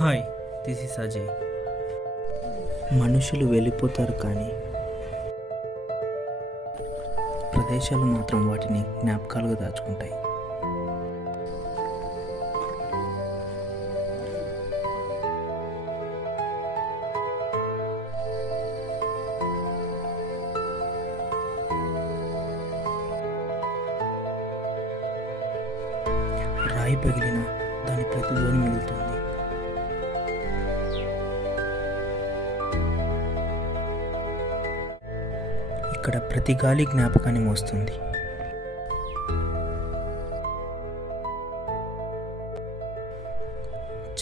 Hi, this is Ajay. మనుషులు వెళ్ళిపోతారు కానీ ప్రదేశాలు మాత్రం వాటిని జ్ఞాపకాలుగా దాచుకుంటాయి. రాయి పగిలిన దాని ప్రతిధ్వని మిగులుతుంది. ఇక్కడ ప్రతి గాలి జ్ఞాపకాన్ని మోస్తుంది.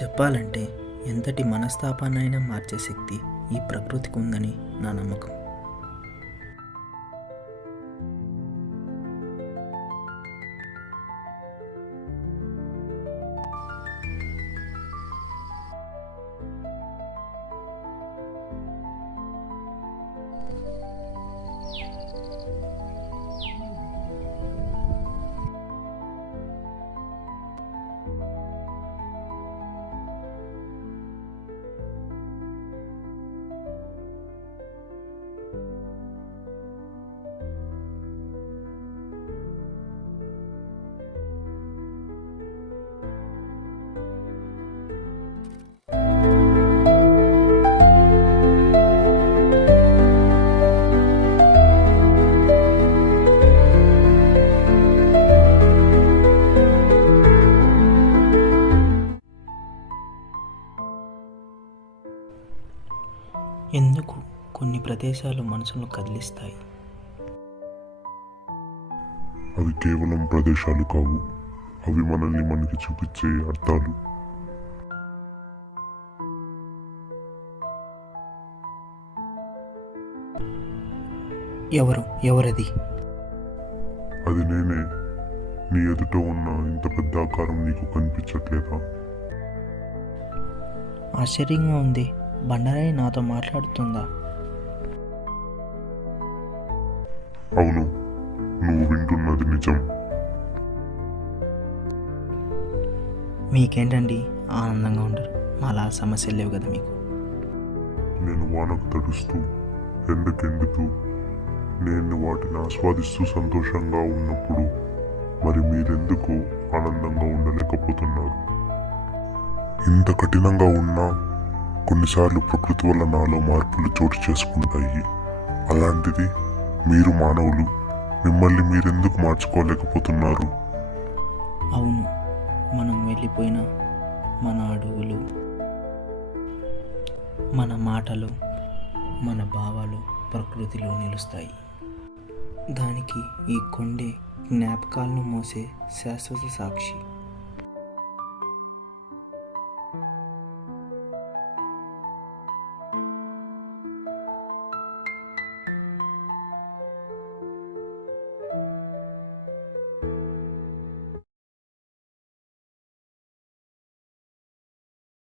చెప్పాలంటే ఎంతటి మనస్తాపాన్నైనా మార్చే శక్తి ఈ ప్రకృతికి ఉందని నా నమ్మకం. ఎందుకు కొన్ని ప్రదేశాలు మనసును కదిలిస్తాయి? అవి కేవలం ప్రదేశాలు కావు, అవి మనల్ని మనకి చూపించే అర్థాలు. ఎవరది? అది నేనే. నీ ఎదుట ఉన్న ఇంత పెద్ద ఆకారం నీకు కనిపించట్లేదా? ఆశ్చర్యంగా ఉంది. బండరాయి నాతో మాట్లాడుతుందా? అవును, నువ్వు వింటున్నది నిజం. మీకేంటండి ఆనందంగా ఉండరు? మాలా సమస్యలు లేవు కదా మీకు. నేను వానకు తడుస్తూ, ఎండకెందుతూ, నేను వాటిని ఆస్వాదిస్తూ సంతోషంగా ఉన్నప్పుడు మరి మీరెందుకు ఆనందంగా ఉండలేకపోతున్నారు? ఇంత కఠినంగా ఉన్నా కొన్నిసార్లు ప్రకృతి వల్ల నాలో మార్పులు చోటు చేసుకుంటాయి. అలాంటిది మీరు మానవులు, మిమ్మల్ని మీరెందుకు మార్చుకోలేకపోతున్నారు? అవును, మనం వెళ్ళిపోయిన మన అడుగులు, మన మాటలు, మన భావాలు ప్రకృతిలో నిలుస్తాయి. దానికి ఈ కొండే జ్ఞాపకాలను మోసే శాశ్వత సాక్షి.